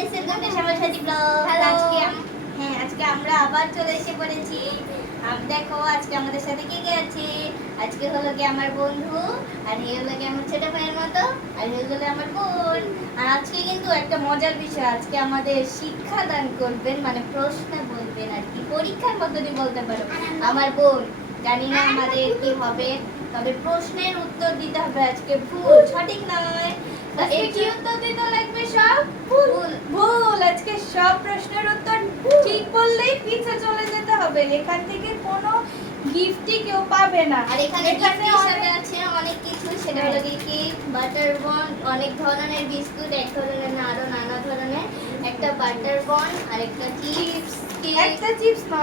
Guys, welcome to Shyamal Sathi blog. আজকে আমরা আবার চলে এসে পড়েছি। দেখো আজকে আমাদের সাথে কে কে আছে। আজকে হলো কি আমার বন্ধু, আর এই হলো কি আমার ছোট ভাইয়ের মতো, আর এই হলো আমার বোন। আর আজকে কিন্তু একটা মজার বিষয়, আজকে আমাদের শিক্ষাদান করবেন, মানে প্রশ্ন বলবেন আর কি, পরীক্ষার মতনই বলতে পারো। আমার বোন, জানি না আমাদের কি হবে, তবে প্রশ্নের উত্তর দিতে হবে আজকে ভুল সঠিক নয়। কি উত্তর দিতে লাগবে? সব ভুল। আজকে সব প্রশ্নের উত্তর ঠিক বললেই পিছে চলে যেতে হবে, এখান থেকে কোনো গিফটই কেউ পাবে না। আর এখানে গিফট হিসেবে আছে অনেক কিছু, সেটা হলো কি কেক, বাটার বন, অনেক ধরনের বিস্কুট, এক ধরনের না আরো নানা ধরনের, একটা বাটার বন আর একটা চিপস। একটা চিপস না,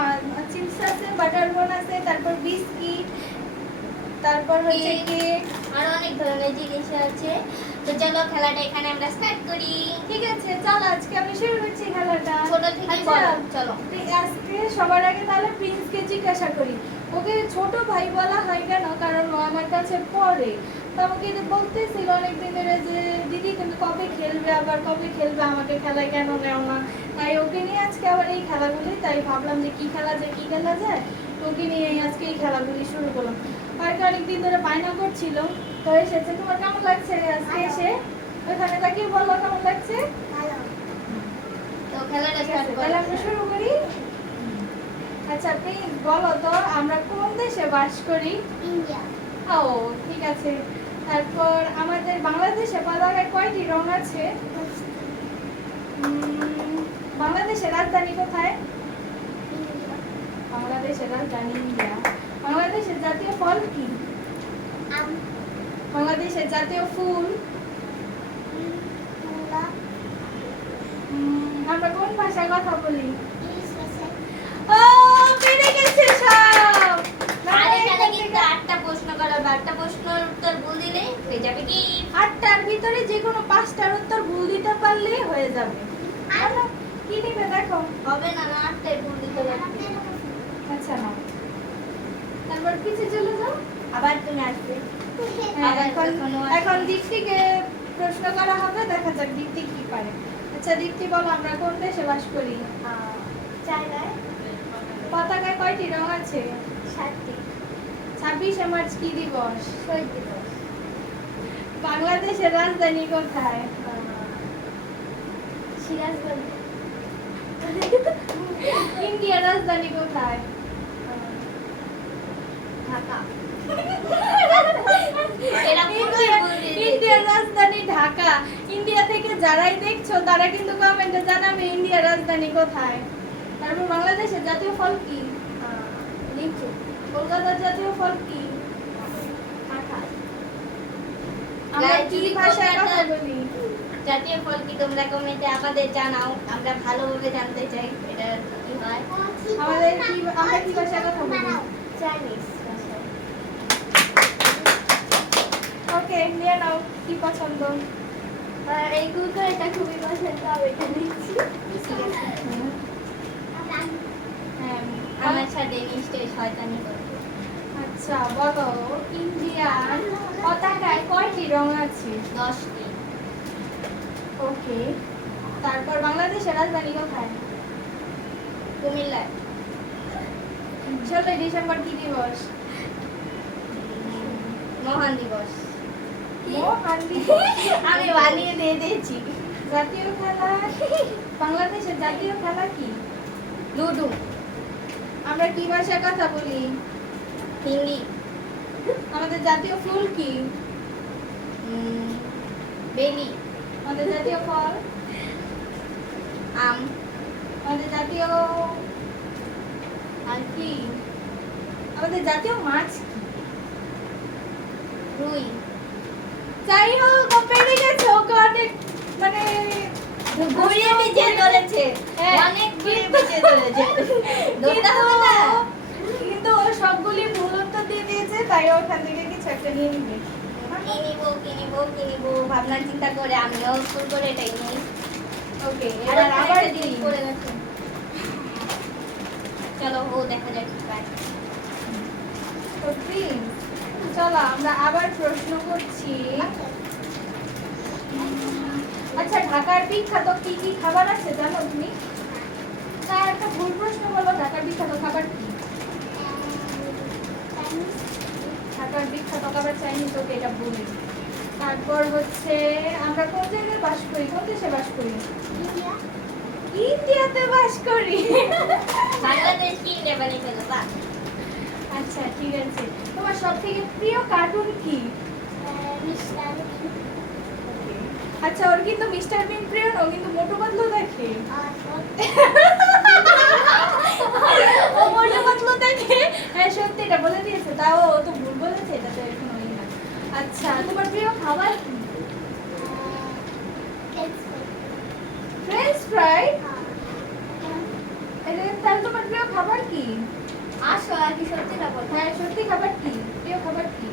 চিপস আছে, বাটার বন আছে, তারপর বিস্কিট, তারপর হচ্ছে কেক, আর অনেক ধরনের জিনিস আছে। তো চলো খেলাটা এখানে আমরা স্টার্ট করি। ঠিক আছে চলো আজকে আমি শুরু করছি খেলাটা। ছোট থেকে আচ্ছা, বড়, চলো। আজকে সবার আগে তাহলে প্রিন্সকে জিজ্ঞাসা করি। ওকে ছোট ভাই বলা হয় কেন? কারণ ও আমার কাছে পড়ে। তো আমাকে বলতেছিল অনেকদিন ধরে যে দিদি কিন্তু কবে খেলবে, আবার কবে খেলবে, আমাকে খেলায় কেন নেও না। তাই ওকে নিয়ে আজকে আবার এই খেলাগুলি, তাই ভাবলাম যে কি খেলা যায়, ওকে নিয়ে আজকে এই খেলাগুলি শুরু করলাম। আর অনেকদিন ধরে বায়না করছিল, তো এসেছে। তোমার কেমন লাগছে আজকে এসে? ওখানে তাকিয়ে বলো কেমন লাগছে। তো খেলাটা স্টার্ট তাহলে আমরা শুরু করি। আচ্ছা প্লিজ বলো তো আমরা কোন দেশে বাস করি? ইন্ডিয়া। ও ঠিক আছে। তারপর আমাদের বাংলাদেশে পতাকায় কয়টি রং আছে? বাংলাদেশের রাজধানী কোথায়? বাংলাদেশের রাজধানী ইন্ডিয়া। বাংলাদেশের জাতীয় ফল কি? বাংলাদেশের জাতীয় ফুল? আমরা কোন ভাষায় কথা বলি? ও পেরে গেছে সব। আর এখানে কিন্তু 8টা প্রশ্ন করা, 8টা প্রশ্নের উত্তর ভুল দিলে হয়ে যাবে কি? 8টার ভিতরে যে কোনো 5টার উত্তর ভুল দিতে পারলেই হয়ে যাবে। আমরা কি দিবে দেখো। হবে না, 8টাই ভুল দিতে লাগবে। আচ্ছা না, তারপর পিছে চলে যাও। আবার তুমি আসবে। হ্যাঁ, আবার এখন কখনো এখন আসবে। দীপ্তিকে প্রশ্ন করা হবে, দেখা যাক দীপ্তি কি পারে। আচ্ছা দীপ্তি বলো আমরা কোন দেশে বাস করি? চায়নায়। পতাকায় কয়টি রং আছে? 7টি। 26শে মার্চ কি দিবস? শহীদ দিবস। বাংলাদেশের রাজধানী কোথায়? সিরাজগঞ্জ। ইন্ডিয়ার রাজধানী কোথায়? ঢাকা। এরা পুরোই ভুল দিয়ে দিয়েছে। ইন্ডিয়ার রাজধানী ঢাকা। ইন্ডিয়া থেকে যারাই দেখছো তারা কিন্তু কমেন্টে জানাবে ইন্ডিয়ার রাজধানী কোথায়। তারপর বাংলাদেশের জাতীয় ফল কি? লিচু। কলকাতার জাতীয় ফল কি? কাঁঠাল। আমরা কি যদি ভাষায় কথা কলকাতার বলি? জাতীয় ফল কি তোমরা কমেন্টে আমাদের জানাও, আমরা ভালোভাবে জানতে চাই এটা কি হয়। আমরা কি ভাষায় কথা বলি? চাইনিজ ভাষায়। ওকে নিয়ে নাও কি পছন্দ। আর এই কুকুরটা খুবই পছন্দ, আমি এটা দিচ্ছি। হ্যাঁ আমার সাথে নিশ্চয়ই শয়তানি করবে। আচ্ছা বলো ইন্ডিয়ার পতাকায় কয়টি রং আছে? 10টি। ওকে। তারপর বাংলাদেশের রাজধানী কোথায়? কুমিল্লায়। 16 ডিসেম্বর কি দিবস? মহান দিবস। মহান দিবস। আমি বানিয়ে দিয়ে দিয়েছি। জাতীয় খেলা, বাংলাদেশের জাতীয় খেলা কি? লুডু। আমরা কি ভাষায় কথা বলি? হিন্দি। আমাদের জাতীয় ফুল কি? বেলি। আমাদের জাতীয় ফল? আম। আমাদের জাতীয় আর কি? আমাদের জাতীয় মাছ কি? রুই। যাই হোক ও পেরে গেছে। ওকে অনেক মানে ঘুরিয়ে পিছিয়ে ধরেছে, হ্যাঁ। অনেক ঘুরিয়ে পিছিয়ে ধরেছে। ধরতে হবে না। কিন্তু ও সবগুলি ভুল উত্তর দিয়ে দিয়েছে, তাই ওখান থেকে কিছু একটা নিয়ে নিবে। কি নিবো ভাবনা চিন্তা করে আমিও স্কুল করে এটাই নিই। ওকে আর এবার আবার একটা কি? জিনিস পড়ে গেছে। চলো ও দেখা যাক কি পায়। তো প্লিজ চলো আমরা আবার প্রশ্ন করছি। আচ্ছা, ঢাকার বিখ্যাত কি কি খাবার আছে জানো তুমি? না, একটা ভুল প্রশ্ন বলো, ঢাকার বিখ্যাত খাবার কি? ঢাকার বিখ্যাত খাবার চাইনিজ, ওকে এটা বলি। তারপর হচ্ছে আমরা কোন জায়গায় বাস করি, কোন দেশে বাস করি? ইন্ডিয়াতে বাস করি। বাংলাদেশ কি লেভেলে ফেলো বা? আচ্ছা ঠিক আছে, তোমার সব থেকে প্রিয় কার্টুন কি? আচ্ছা, ওর কিন্তু মিস্টার বিন প্রিয় না, ও কিন্তু মোটু পাতলু দেখে। ও মোটু পাতলু দেখে, হ্যাঁ সত্যি এটা বলে দিয়েছে, তাও ও তো ভুল বলেছে, এটা তো এরকম হয় না। আচ্ছা, তোমার প্রিয় খাবার কি? French fry? তাহলে তোমার প্রিয় খাবার কি? আসো আর কি সত্যিটা বলো। হ্যাঁ সত্যি, খাবার কি? প্রিয় খাবার কি?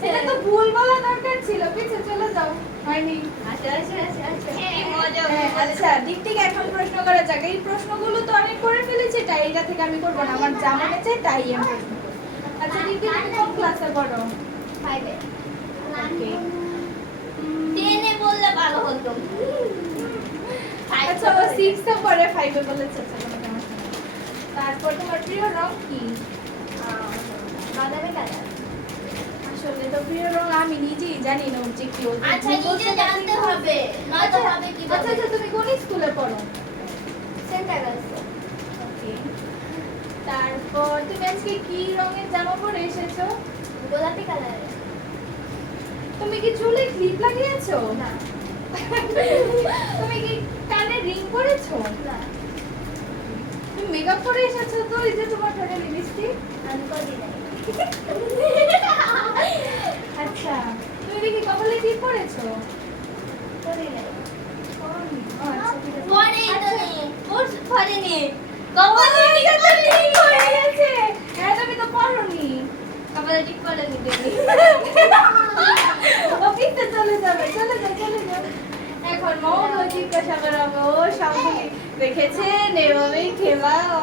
সেটা তো ভুল বলা দরকার ছিল, পিছে চলে যাও, হয়নি। আসো আসো আসো আসো। কি মজা হ্যাঁ, আচ্ছা দিক থেকে এখন প্রশ্ন করা যাক। এই প্রশ্নগুলো তো অনেক করে ফেলেছি, তাই এটা থেকে আমি করবো না, আমার যা মনে চাই তাই আমি প্রশ্ন করবো। আচ্ছা দিক থেকে তুমি কোন ক্লাসে পড়ো? 5 এ। ওকে। 10 এ বললে ভালো হতো। আচ্ছা ও 6 এ পড়ে, 5 এ বলেছে, চলো কোনো সমস্যা নেই। তারপর তোমার প্রিয় রং কি? বাদামি কালার। আসলে তো প্রিয় রং আমি নিজেই জানি না যে কি। আচ্ছা নিজে জানতে হবে, নয়তো হবে কি আচ্ছা আচ্ছা, তুমি কোন স্কুলে পড়ো? Centre girls. ওকে। তারপর তুমি আজকে কি রঙের জামা পরে এসেছো? গোলাপি কালারের। তুমি কি চুলে ক্লিপ লাগিয়েছো? না তুমি কি কানে রিং পরেছো? না তুমি মেকআপ করে এসেছো, তো এই যে তোমার ঠোঁটে লিপস্টিক। আমি করি নাই। আচ্ছা, তুমি কি কপালে টিপ পরেছো? করি নাই। পরোনি। ও, আচ্ছা, ঠিক আছে। পরেই তো আচ্ছা, নেই। কোর্স পরেনি। কপালে টিপ তো ঠিক হয়ে গেছে। হ্যাঁ, তুমি তো পরোনি। কপালে টিপ পরেনি দেনি। অফিসে চলে যাবে, চলে যাও, চলে যাও। এখন মৌন জিজ্ঞাসা করাবো, সবগুলি দেখেছেন, এভাবেই খেলাও।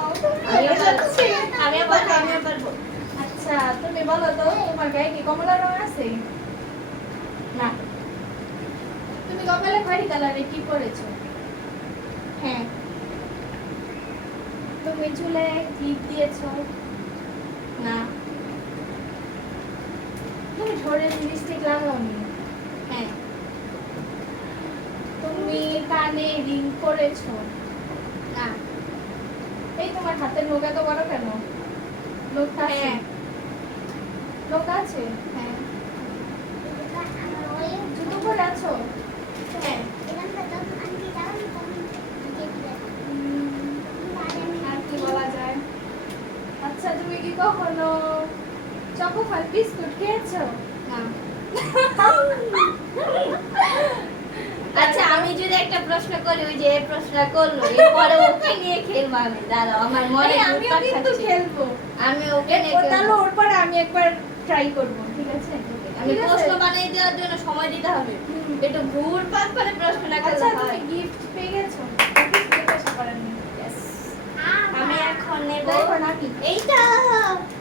আমিও যাচ্ছে। আমিও পারবো, আমিও পারবো। আচ্ছা, তুমি বলো তো, তোমার গায়ে কি কমলা রং আছে? না। তুমি কপালে খয়েরি কালারে কি পরেছো? হ্যাঁ। তুমি চুলে ক্লিপ দিয়েছো? না। তুমি ঠোঁটে লিপস্টিক লাগাওনি? হ্যাঁ। তুমি কানে রিং পরেছো? না। এই তোমার হাতের নখ এত বড় কেন? নখ আছে? হ্যাঁ। নখ আছে? হ্যাঁ। জুতো পরে আছো? হ্যাঁ। আর কি বলা যায়? আচ্ছা, তুমি কি কখনো চকোফাই বিস্কুট খেয়েছো? না। আচ্ছা আমি যদি একটা প্রশ্ন করি, ওই যে এই প্রশ্নটা করলো, এরপরে ওকে নিয়ে খেলবো আমি। দাঁড়াও, আমার মনে এই, আমিও ঘুরপাক কিন্তু খাচ্ছে। খেলবো। আমি ওকে নিয়ে তাহলে খেলবো। ওর পরে আমি একবার ট্রাই করব, ঠিক আছে? আমি ঠিক আছে? প্রশ্ন বানিয়ে দেওয়ার জন্য সময় দিতে হবে। হুম। একটু ঘুরপাক করে প্রশ্নটা আচ্ছা, করলে তুমি হয়। গিফট পেয়ে গেছো? অফিস থেকে আশা করেননি। Yes. আমি এখন নেব দেখো না কি? এইটা।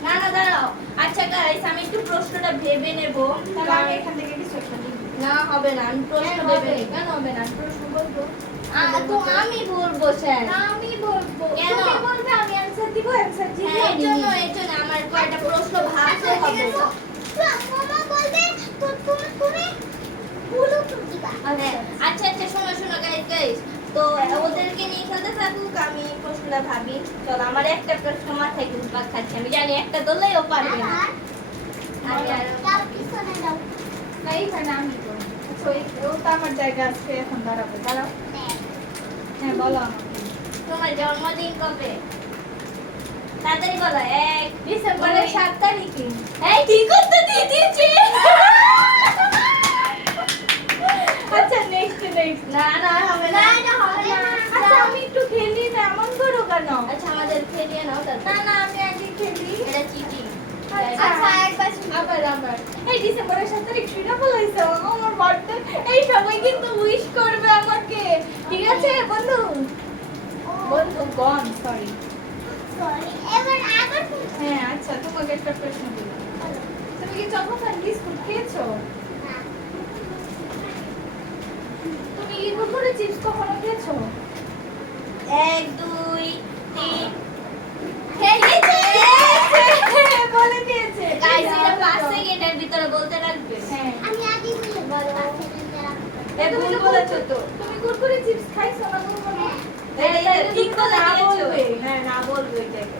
না না দাঁড়াও। আচ্ছা গাইস, আমি একটু প্রশ্নটা ভেবে নেব। তাহলে আমি এখান থেকে কিছু একটা নিব। না হবে না, আমি প্রশ্ন হ্যাঁ, ভেবে হবে। নেব। কেন হবে না? প্রশ্ন বলবো। তো আমি বলবো স্যার। আমি বলবো। কেন? তুমি বলবে, আমি অ্যানসার দিব, অ্যানসার দিব। হ্যাঁ, এর জন্য আমার কয়টা প্রশ্ন ভাবতে হবে। হ্যাঁ, আচ্ছা আচ্ছা শোনো শোনো গাইস গাইস, তো ওদেরকে নিয়ে খেলতে থাকুক, আমি প্রশ্নটা ভাবি। চলো, আমার একটা প্রশ্ন মাথায় ঘুরপাক খাচ্ছে, আমি জানি একটা দলেই ও পারবে না। আমি আর না, এইখানে আমি করবো। আচ্ছা, ও তো আমার জায়গা আজকে এখন দাঁড়াবে। দাঁড়াও। হ্যাঁ, বলো আমাকে। তোমার জন্মদিন কবে? তাড়াতাড়ি বলো। 1 ডিসেম্বরের 7 তারিখে। এই ঠিক করতে দিয়ে দিয়েছি। আচ্ছা, নেক্সট নেক্সট। না না হবে না। আচ্ছা, আমি একটু খেলি না, এমন করো কেন? আচ্ছা আমাদের খেলিয়ে নাও না তাহলে। না, আমি আগে খেলি। এটা চিটিং। আচ্ছা, একবার আবার এই ডিসেম্বরের 7 তারিখ শুনে বলাইছো আমার বার্থডে। এই সবাই কিন্তু উইশ করবে আমাকে, ঠিক আছে বন্ধু? বন্ধু গন, সরি। হ্যাঁ, আচ্ছা, তোমাকে একটা প্রশ্ন করি। তুমি কি কি চকোফান বিস্কুট খেয়েছো? তুমি কি কুরকুরে চিপস কখনো খেয়েছো? 1 2 3 খেয়েছে বলে দিয়েছে। গাইস এটা 5 সেকেন্ডের ভিতরে বলতে লাগবে। হ্যাঁ। আমি আগে বলে বলো 5 সেকেন্ড যারা তুমি ভুল তো বলেছো তো। তুমি কুরকুরে চিপস খাইছো না কখনো? এটা ঠিক বলে না দিয়েছো। বলবে। হ্যাঁ না বলবে এটাকে।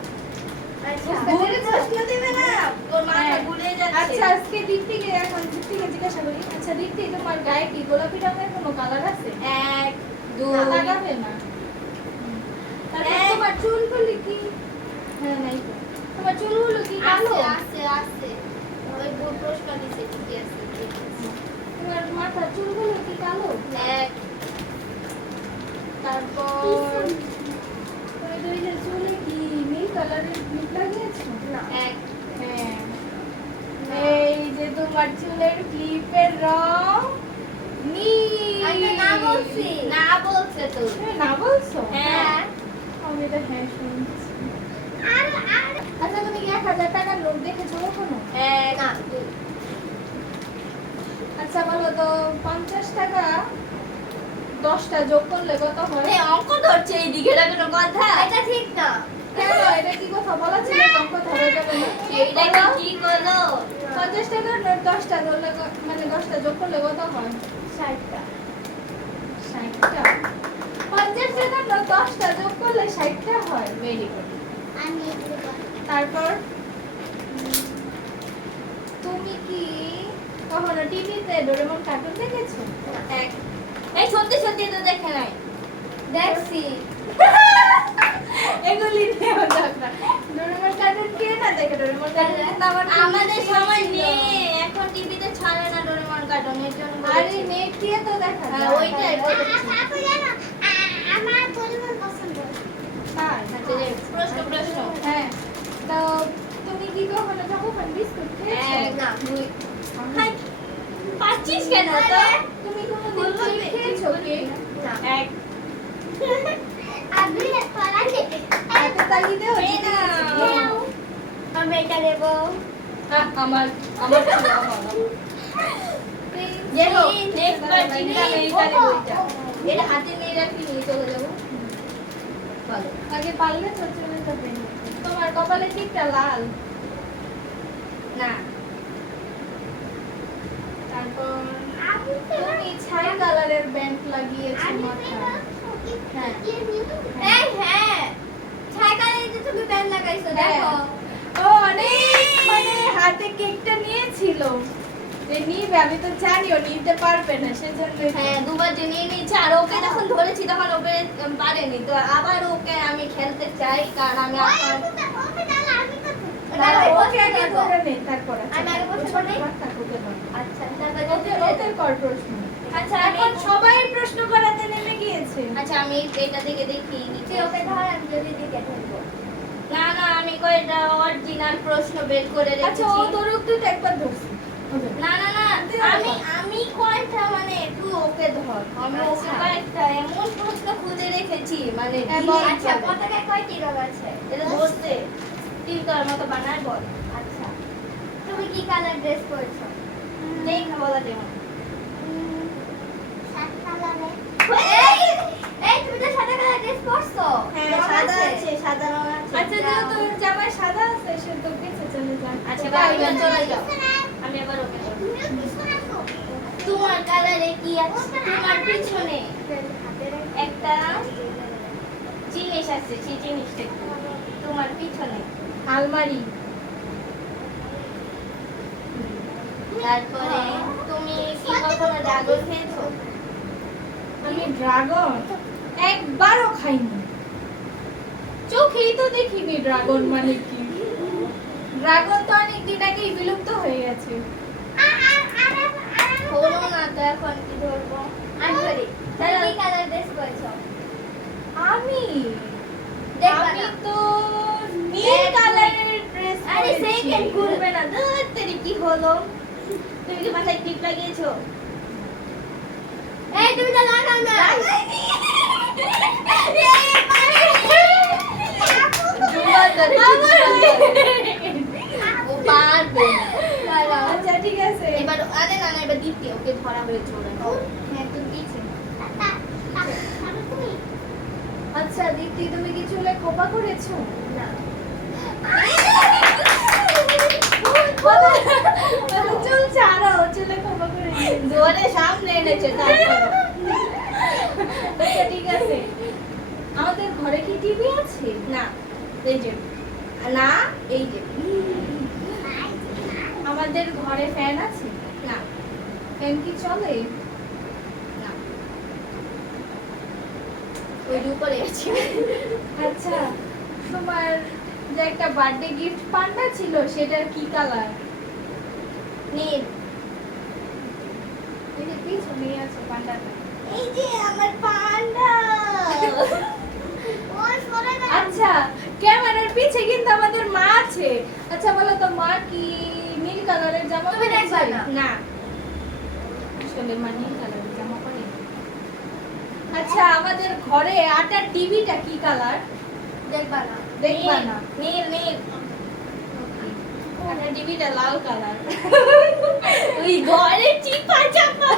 আচ্ছা ভুল প্রশ্ন দিবে না, তোর মাথা হ্যাঁ। ঘুরে যাচ্ছে। আচ্ছা আজকে দীপ্তিকে এখন দীপ্তিকে জিজ্ঞাসা করি। আচ্ছা দীপ্তি, তোমার গায়ে কি গোলাপি রঙের কোনো কালার আছে? 1 না, 2 তাকাবে না। তারপর এক। তোমার চুলগুলি কি? হ্যাঁ নাই তো। তোমার চুলগুলো কি কালো? আছে ওই ভুল প্রশ্ন দিছে ঠিকই আছে। তোমার মাথার চুলগুলো কি কালো? 1 তারপর ওই দুই যে চুলে কি নীল কালারের ক্লিপ লাগিয়েছো? না 1 হ্যাঁ। এই যে তোমার চুলের ক্লিপের রং নীল। আমি না বলছি। না বলছে তো। তুমি না বলছো? হ্যাঁ। আমি তো হ্যাঁ শুনছি। আর আচ্ছা তুমি কি 1000 টাকার নোট দেখেছো কখনো? 1 না আচ্ছা বলো তো 50 টাকা 10টা যোগ করলে কত হয়? এই অঙ্ক ধরছে এইদিকে, এটা কোনো কথা? এটা ঠিক না কেন এটা কি কথা বলা ছিল? অঙ্ক ধরা যাবে না। এইটা কি করলো? 50 টাকার নোট 10টা ধরলে মানে 10টা যোগ করলে কত হয়? 60টা 60টা। 50 টাকার নোট 10টা যোগ করলে 60টা হয়। Very good. আমি এগুলো বলি। তারপর তুমি কি কখনো টিভিতে ডোরেমন কার্টুন দেখেছো? 1 এই সত্যি সত্যি তো দেখে নাই। দেখছি এগুলি নিয়ে যাক না। ডোরেমন কার্টুন কে না দেখে? ডোরেমন কার্টুন কিন্তু আমার আমাদের টিভিতে সময় ছিল। নেই, এখন টিভিতে ছাড়ে না ডোরেমন কার্টুন, এর জন্য আরে বলেছি। নেট দিয়ে তো দেখা হ্যাঁ, যায়। ওইটাই বলেছি। আপু জানো আমার পরিবার পছন্দ তাই? আচ্ছা, যে প্রশ্ন হ্যাঁ। তো তুমি কি কখনো চকোফান বিস্কুট খেয়েছো? 1 2 হাই পাচ্ছিস কেন তো? তুমি কোনোদিন বলবো কেক খেয়েছো? কেক? না 1 আমি তোরা খেতে এত তাগিদে এই না। আমি এটা দেব আমার আমার ছিল, আমার। যে হোক নেক্সট বার চিন্তা নেই তাহলে ও, ওইটা। ও, এটা হাতে নিয়ে রাখি, নিয়ে চলে যাবো। বলো। আগে পারলে তো চলে যাবে। তোমার কপালে টিপটা লাল। না তারপর আমি তুমি ছাই কালারের ব্যান্ড লাগিয়েছো মাথায়। হ্যাঁ। এই হ্যাঁ ছাইকালে যে তুমি ব্যান্ড লাগাইছো দেখো ও অনেক মানে হাতে কেকটা নিয়েছিল। যে নিবে, আমি তো জানিও নিতে পারবে না, সেজন্য হ্যাঁ দুবার যে নিয়ে নিয়েছে, আর ওকে যখন ধরেছি তখন ওকে পারেনি, তো আবার ওকে আমি খেলতে চাই, কারণ আমি ওই এখন আপু তো ওকে দাঁড়া আমি তো ওকে আগে ধরে নে, তারপর আমি আগে প্রশ্ন করি? ওকে ধর। আচ্ছা ওকে ওকে কর প্রশ্ন। আচ্ছা আমি এখন সবাই প্রশ্ন করাতে নেমে গিয়েছে। আচ্ছা আমি এটা থেকে দেখি তুই ওকে ধর আমি যদি দিকে ধরবো না না আমি কয়টা অরিজিনাল প্রশ্ন বের করে আচ্ছা রেখেছি। ও ধরুক, তুই তো একবার ধরছি। না না না তুই আমি ধর। আমি কয়টা মানে তুই ওকে ধর, আমি ওকে আচ্ছা। কয়েকটা এমন প্রশ্ন খুঁজে রেখেছি মানে হ্যাঁ, দিলেই বল। আচ্ছা চলে। পতাকায় কয়টি রং আছে এটা ধরতে তিনটার মতো বানায় বল। আচ্ছা তুমি কি কালার ড্রেস পরেছো দেখ না বলা যেমন সাদা কালারে এই এই তুমি তো সাদা কালার ড্রেস পরছো হ্যাঁ রং সাদা আছে, সাদা রং আছে। আচ্ছা যেহেতু তোর জামাই সাদা আছে, সে তো গেছে, চলে যাক। আচ্ছা বাই এবার চলে যাও, আমি এবার ওকে ধরবো। তুমিও কি শোনাছো তোমার কালারে কি আছে? তোমার পিছনে একটা জিনিস আছে, সেই জিনিসটা কি? তোমার পিছনে। আলমারি। তারপরে তুমি কি কখনো ড্রাগন খেয়েছো? আমি ড্রাগন একবারও খাইনি, চোখেই তো দেখিনি ড্রাগন মানে কি। ড্রাগন তো অনেক দিন আগেই বিলুপ্ত হয়ে গেছে। হলো না তো, এখন কি ধরবো? আমি ধরি তুমি কি কালার ড্রেস পরেছো আমি দেখবা আমি না। তো নীল কালারের ড্রেস আরে সেকেন্ড ঘুরবে না, ধর তেরি কি হলো? তুমি কি মাথায় ক্লিপ লাগিয়েছো? এই তুমি তো লাগাও না জুয়া করে, জুয়া করে। ও পারবে না। লাগাও ঠিক আছে এবার আরে না না এবার দিতে ওকে ধরা হয়েছে ওরা হ্যাঁ তোর দিয়েছে আচ্ছা দীপ্তি তুমি কি চুলে খোপা করেছো না চুল ছাড়াও চুলে খোপা করে নিয়েছো। জোরে সামনে এনেছে তারপর আচ্ছা ঠিক আছে আমাদের ঘরে কি টিভি আছে না এই যে না এই যে আমাদের ঘরে ফ্যান আছে না ফ্যান কি চলে না ওই উপরে আছে আচ্ছা তোমার যে একটা বার্থডে গিফট পান্ডা ছিল সেটার কি কালার নীল এই যে পিছনেই আছে পান্ডাটা এই যে আমার পান্ডা আচ্ছা ক্যামেরার পিছে কিন্তু আমাদের মা আছে আচ্ছা বলো তো মা কি নীল কালারের জামা তুমি দেখবা পরেছে? না। না আসলে মা নীল কালারের জামা পরে আচ্ছা আমাদের ঘরে আটার টিভিটা কি কালার দেখবা না দেখবা না নীল নীল আটার টিভিটা লাল কালার ওই ঘরে চিপা চাপা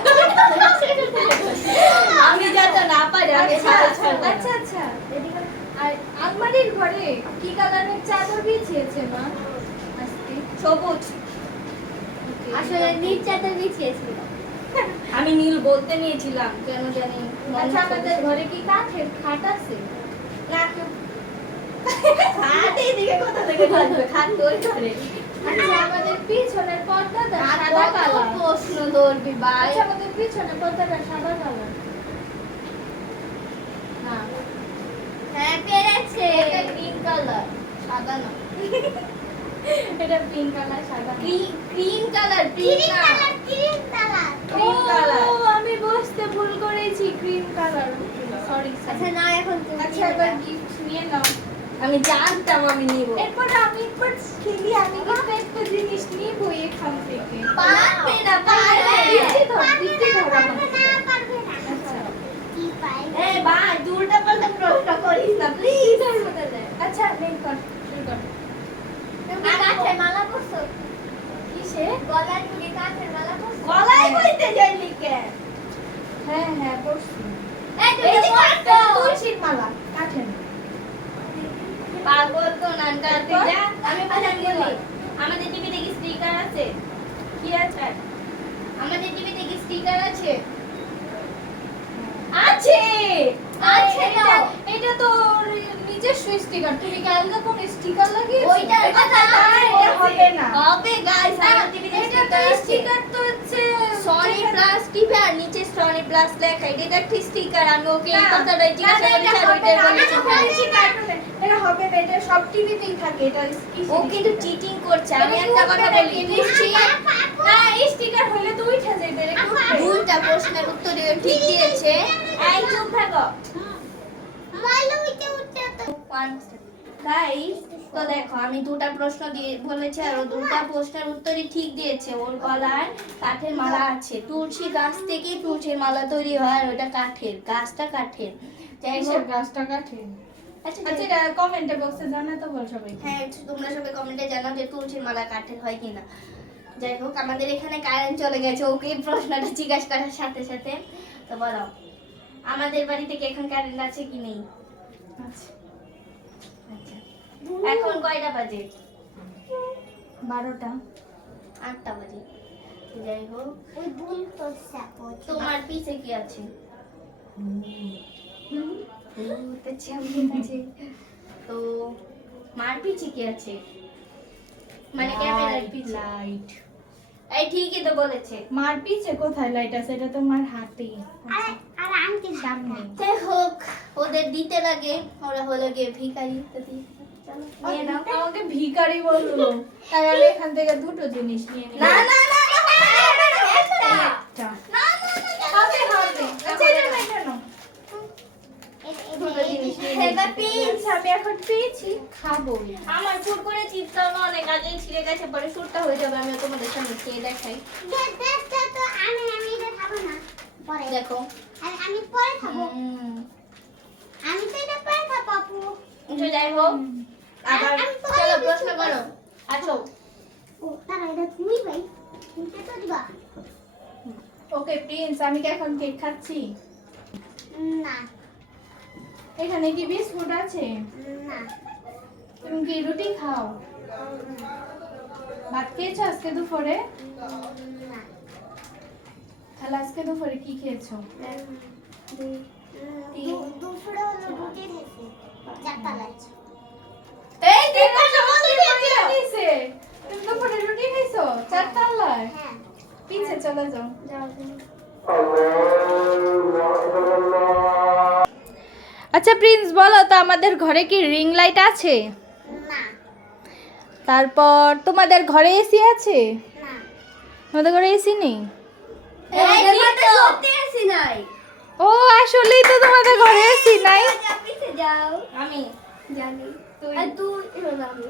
আমি যাতে না পারি আমি ছাড়া ছাড়বো আচ্ছা আচ্ছা আর আলমারির ঘরে কি কালারের চাদর বিছিয়েছে মা আজকে সবুজ আসলে নীল চাদর বিছিয়েছিল আমি নীল বলতে নিয়েছিলাম কেন জানি মনে আচ্ছা আমাদের সবুজ। ঘরে কি কাঠের খাট আছে না খাট এইদিকে কোথা থেকে থাকবে খাট তোর ঘরে আচ্ছা আমাদের পিছনের পর্দাটা আর সাদা কত কালার প্রশ্ন ধরবি ভাই আচ্ছা আমাদের পিছনের পর্দাটা সাদা কালার না হ্যাঁ পেরেছে এটা গ্রিন কালার সাদা না এটা পিঙ্ক কালার সাদা ক্রিম কালার পিঙ্ক না ক্রিম কালার ক্রিম কালার ও, আমি বুঝতে ভুল করেছি ক্রিম কালার সরি আচ্ছা না এখন তুমি আচ্ছা এবার গিফট নিয়ে নাও আমি জানতাম আমি নিব এরপর আমি একবার খেলি আমি কিন্তু একটা জিনিস নিবো এখান থেকে পারবে না পারবে দিদি ধর আমাকে। আচ্ছা এই ভাই দুলটা পাল্টা প্রশ্ন করিস না প্লিজ আচ্ছা নেই কর শুরু কর তুমি কাঠের মালা পরছো কিসে গলায় তুমি কাঠের মালা পরছো গলায় কইতে যাইলি কেন হ্যাঁ হ্যাঁ পড়ছি এই তুমি এই যে পরছো তুলসীর মালা কাঠের পাগল তো নানকা তুই যা আমি আচ্ছা, বলি বলি। আমাদের টিভিতে কি স্টিকার আছে কি আছে আমাদের টিভিতে কি স্টিকার আছে আছে আছে না। এটা তো ওর নিজস্ব স্টিকার তুমি কি আলাদা কোন স্টিকার লাগিয়েছো ওইটার কথা না, এটা হবে না হবে গাইস আমাদের টিভিতে এটা স্টিকার তো আছে স্টিকার তো হচ্ছে সনি প্লাস টিভি আর নিচে সনি প্লাস লেখা এটা একটা স্টিকার আমি ওকে এই না, কথাটা জিজ্ঞাসা না, এটা করেছি আর হবে ওইটাই না, বলেছে আমি বলেছি কার্টুনে। এটা হবে না এটা সব টিভিতেই থাকে এটা ও কিন্তু চিটিং করছে আমি একটা কথা বলি না স্টিকার হলে তো উঠে যাবে রে দুইটা প্রশ্নের উত্তর ঠিক দিয়েছে এই চুপ থাকো গাইস তো দেখো আমি দুটো প্রশ্ন দিয়ে বলেছি আর ও দুটো প্রশ্নের উত্তরই ঠিক দিয়েছে ওর গলায় কাঠের মালা আছে তুলসী গাছ থেকে তুলসীর মালা তৈরি হয় আর ওটা কাঠের গাছটা কাঠের যাই হোক গাছটা কাটে আচ্ছা আচ্ছা এটা কমেন্টে বক্সে জানাতে বল সবাই হ্যাঁ তোমরা সবাই কমেন্টে জানাও যে তুলসীর মালা কাঠের হয় কিনা যাই হোক আমাদের এখানে কারেন্ট চলে গেছে ওকে এই প্রশ্নটা জিজ্ঞাসা করার সাথে সাথে তো বলো আমাদের বাড়িতে কি এখন কারেন্ট আছে কি নেই আচ্ছা আচ্ছা এখন কয়টা বাজে 12টা 8টা বাজে তো যাই হোক ওই ভুল তো সাপোর্ট তোমার পিছে কি আছে তো চাবি আছে তো মার পিছে কি আছে মানে ক্যামেরার পিছে লাইট এই ঠিকই তো বলেছে মার পিছে কোথায় লাইট আছে এটা তো মার হাতে আর আন্টি সামনে যাই হোক ওদের দিতে লাগে ওরা হলো গিয়ে ভিখারি তো চলো নিয়ে নাও আমাকে ভিখারি বললো তাই আমি এখান থেকে দুটো জিনিস নিয়ে নিলাম না না না একটা একটা। না হবে হবে আচ্ছা এটা না কেন দুটো জিনিস নিয়ে এবার নিয়েছি। আচ্ছা আমি এখন পেয়েছি খাবো আমার ফুট করে চিপটা অনেক আগে ছিঁড়ে গেছে পরে শুটটা হয়ে যাবে আমি তোমাদের সামনে খেয়ে দেখাই তো আমি এটা খাবো না পরে দেখো আমি পরে খাবো হুম। আমি তো এটা পরে খাবো আপু তো যাই হোক আবার আমি পরে চলো কিছু প্রশ্ন করবো। করো আচ্ছা ও তারা এটা তুমি ভাই ওকে প্রিন্স, আমি কি এখন কেক খাচ্ছি? না এখানে কি বিস্কুট আছে? না তুমি কি রুটি খাও? ভাত খেয়েছো আজকে দুপুরে? না তাহলে আজকে দুপুরে কি খেয়েছো? দুপুরে হলো রুটি খেয়েছি, চারটা লাগছে। এই দেখো সবাই খেয়েছে। তুমি দুপুরে রুটি খাইছো? চারতলায়? হ্যাঁ পিছে চলে যাও। আচ্ছা প্রিন্স, বলো তো আমাদের ঘরে কি রিং লাইট আছে? না তারপর তোমাদের ঘরে এসি আছে? না আমাদের ঘরে এসি নেই। সত্যি আসি নাই। ও আসলেই তো তোমাদের ঘরে এসি নাই। পিছে যাও। আমি জানি। তুই আর তুই যাবি।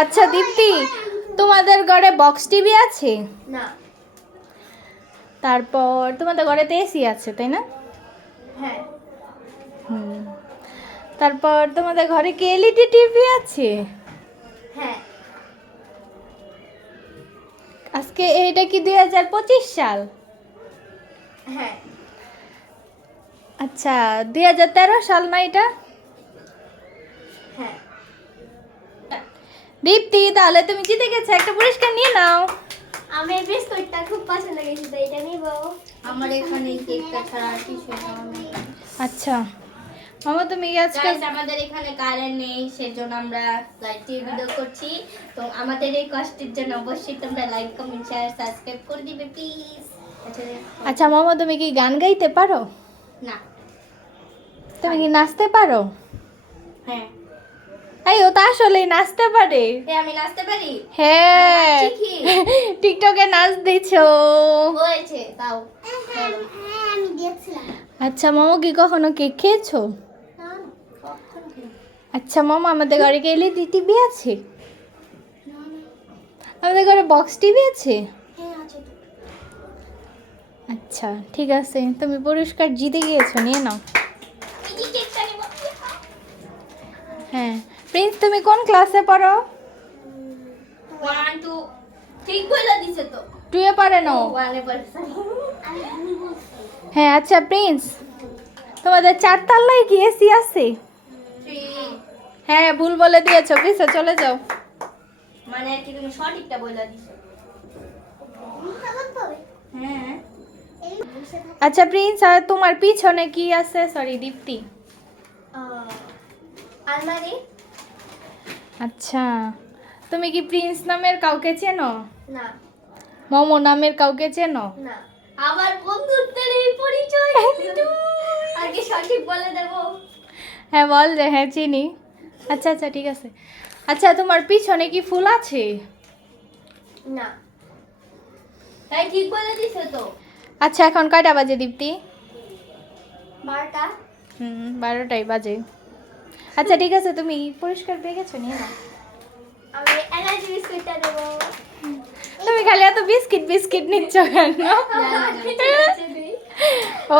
আচ্ছা দীপ্তি, তোমাদের ঘরে বক্স টিভি আছে? না। তারপর তোমাদের ঘরে তো এসি আছে, তাই না? হ্যাঁ। হুম। তারপর তোমাদের ঘরে কি এলইডি টিভি আছে? হ্যাঁ। আজকে এইটা কি 2025 সাল? হ্যাঁ। আচ্ছা 2013 সাল না এটা? হ্যাঁ। দীপ্তি, তাহলে তুমি জিতে গেছো, একটা পুরস্কার নিয়ে নাও। আমি এই বিস্কুটটা খুব পছন্দ করেছি, তো এটা নিব। আমার এখানে কেকটা ছাড়া আর কিছু নেই। আচ্ছা মামা, তুমি কি আজকে Guys, আমাদের এখানে কারেন্ট নেই, সেজন্য আমরা লাইভ ভিডিও করছি। তো আমাদের এই কষ্টের জন্য অবশ্যই তোমরা লাইক কমেন্ট শেয়ার সাবস্ক্রাইব করে দিবে প্লিজ। আচ্ছা মামা, তুমি কি গান গাইতে পারো? না তুমি কি নাচতে পারো? হ্যাঁ এই ও তো আসলেই নাচতে পারে। আমি নাচতে পারি। হ্যাঁ, নাচছি কি? টিকটকে নাচ দিছো। হয়েছে তাও হ্যাঁ আমি দেখছিলাম। আচ্ছা মামা, কি কখনো কেক খেয়েছো? কখন খেয়ে? আচ্ছা মামা, আমাদের ঘরে কি এলইডি টিভি আছে? আমাদের ঘরে বক্স টিভি আছে? হ্যাঁ আছে তো। আচ্ছা ঠিক আছে, তুমি পুরস্কার জিতে গিয়েছো, নিয়ে নাও। এই যে কেকটা নিব। হ্যাঁ প্রিন্স, তুমি কোন ক্লাসে পড়ো? 1 2 ঠিক বলে দিছে তো। টুয়ে পড়ে নাও? 1 এ পড়ছে। আমি ভুল বলছি। হ্যাঁ আচ্ছা প্রিন্স, তোমাদের চারতলায় কি এসি আছে? 3 হ্যাঁ ভুল বলে দিয়েছো, পিছে চলে যাও। মানে আর কি তুমি সঠিকটা বলে দিছো। কেমন পাবে? হ্যাঁ এই বসে থাক। আচ্ছা প্রিন্স, আর তোমার পিছনে কি আছে? সরি দীপ্তি। আলমারি। আচ্ছা, তুমি কি প্রিন্স নামের কাউকে চেনো? না। মোমো নামের কাউকে চেনো? না। আমার বন্ধুত্বের এই পরিচয় আগে সঠিক বলে দেব। হ্যাঁ বল যে হ্যাঁ চিনি। আচ্ছা আচ্ছা ঠিক আছে। আচ্ছা তোমার পিছনে কি ফুল আছে? না। তাই ঠিক বলে দিছে তো। আচ্ছা এখন কয়টা বাজে দীপ্তি? 12টা। 12টাই বাজে। আচ্ছা ঠিক আছে, তুমি পুরস্কার পেয়ে গেছো, নিয়ে নাও। আমি এনার্জি বিস্কুটটা দেব। তুমি খালি এত বিস্কিট বিস্কিট নিচ্ছ কেন?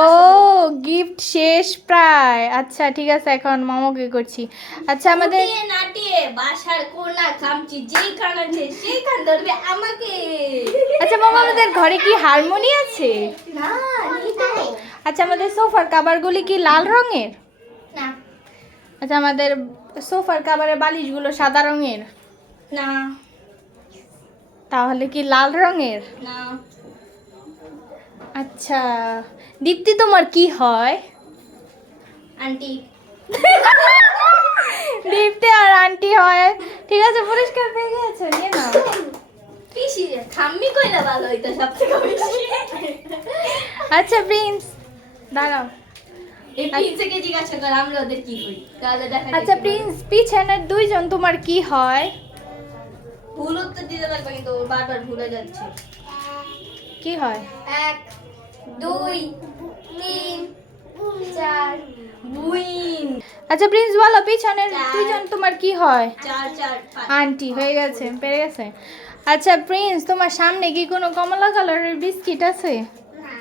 ও গিফট শেষ প্রায়। আচ্ছা ঠিক আছে, এখন মামাকে করছি। আচ্ছা আমাদের উঠিয়ে নাটিয়ে বাসার কোনা খামচি যেই খান আছে সেই খান ধরবে আমাকে। আচ্ছা মামা, আমাদের ঘরে কি হারমোনি আছে? না, নেই তো। আচ্ছা আমাদের সোফার কাভারগুলি কি লাল রঙের? না আচ্ছা আমাদের সোফার কাভারের বালিশগুলো সাদা রঙের? না তাহলে কি লাল রঙের? না আচ্ছা দীপ্তি, তোমার কি হয়? আন্টি। দীপ্তি আর আন্টি হয়। ঠিক আছে, পুরস্কার পেয়ে গেছো, নিয়ে নাও। পিসি খাম্মি কইলা ভালো হইতো সবথেকে বেশি। আচ্ছা প্রিন্স দাঁড়াও। এই প্রিন্সকে জিজ্ঞাসা কর আমরা ওদের কি করি, তাহলে দেখা আচ্ছা প্রিন্স, পিছনের দুইজন তোমার কি হয়? ভুল উত্তর দিতে লাগবে কিন্তু ও বারবার ভুলে যাচ্ছে। কি হয়? 1 2 3 4 বুইন। আচ্ছা প্রিন্স বলো, পিছনের চার। দুইজন তোমার কি হয়? 4 4 5 আন্টি হয়ে গেছে, পেরে গেছে। আচ্ছা প্রিন্স, তোমার সামনে কি কোনো কমলা কালারের বিস্কিট আছে? না।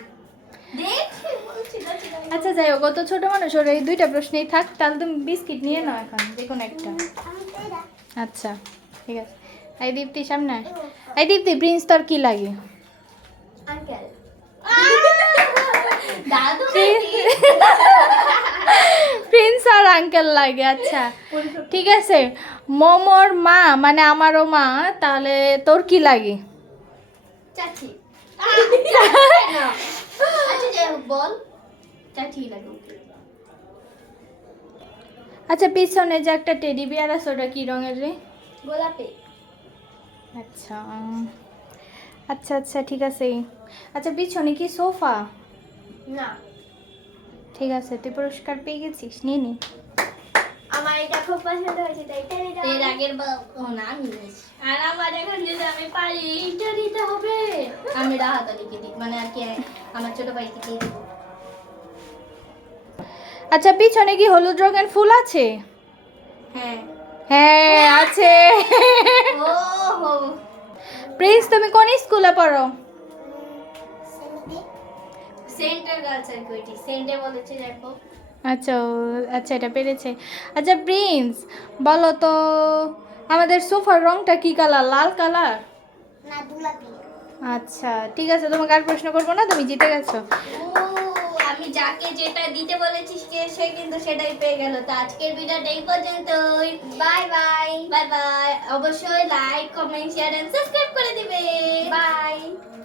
দেখে বলছি না। আচ্ছা যাই হোক, অত ছোট মানুষ, ওর এই দুইটা প্রশ্নেই থাক। তাহলে তুমি বিস্কিট নিয়ে নাও এখন, যে কোনো একটা। আমি তো এটা। আচ্ছা ঠিক আছে, এই দীপ্তি সামনে আয়। এই দীপ্তি প্রিন্স তোর কি লাগে? আঙ্কেল দাদু প্রিন্স আর আঙ্কেল লাগে, আচ্ছা ঠিক আছে। মোমোর মা মানে আমারও মা, তাহলে তোর কি লাগে? চাচি। আচ্ছা যাই হোক, বল চাচি লাগে ওকে। আচ্ছা পিছনে যে একটা টেডি বিয়ার আছে ওটা কি রঙের রে? গোলাপি। আচ্ছা আচ্ছা আচ্ছা ঠিক আছে। আচ্ছা পিছনে কি সোফা? না, ঠিক আছে, তুই পুরস্কার পেয়ে গেছিস, নিয়ে নি। আমার এটা খুব পছন্দ হয়েছে তাই টেনে দাও। এর আগের ও না আমি নিয়েছি। আর আমার এখন যদি আমি পারি এইটা দিতে হবে, আমি রাহাতালিকে দিই, মানে আর কি আমার ছোট ভাইকে দিয়ে দেবো। আচ্ছা পিছনে কি হলুদ রঙের ফুল আছে? হ্যাঁ। হ্যাঁ আছে। ও হো। প্রিন্স তুমি কোন স্কুলে পড়ো? সেন্টার গার্লস আর কি, সেন্টে বলেছে দেখো। আচ্ছা আচ্ছা এটা পেরেছে। আচ্ছা প্রিন্স বলো তো আমাদের সোফার রংটা কি কালার? লাল কালার? না গোলাপি। আচ্ছা ঠিক আছে, তোমাকে আর প্রশ্ন করবো না, তুমি জিতে গেছো। ও আমি যাকে যেটা দিতে বলেছি সে কিন্তু সেটাই পেয়ে গেল। তো আজকের ভিডিওটা এই পর্যন্তই। Bye bye. Bye bye. অবশ্যই like comment share and subscribe করে দিবে। বাই।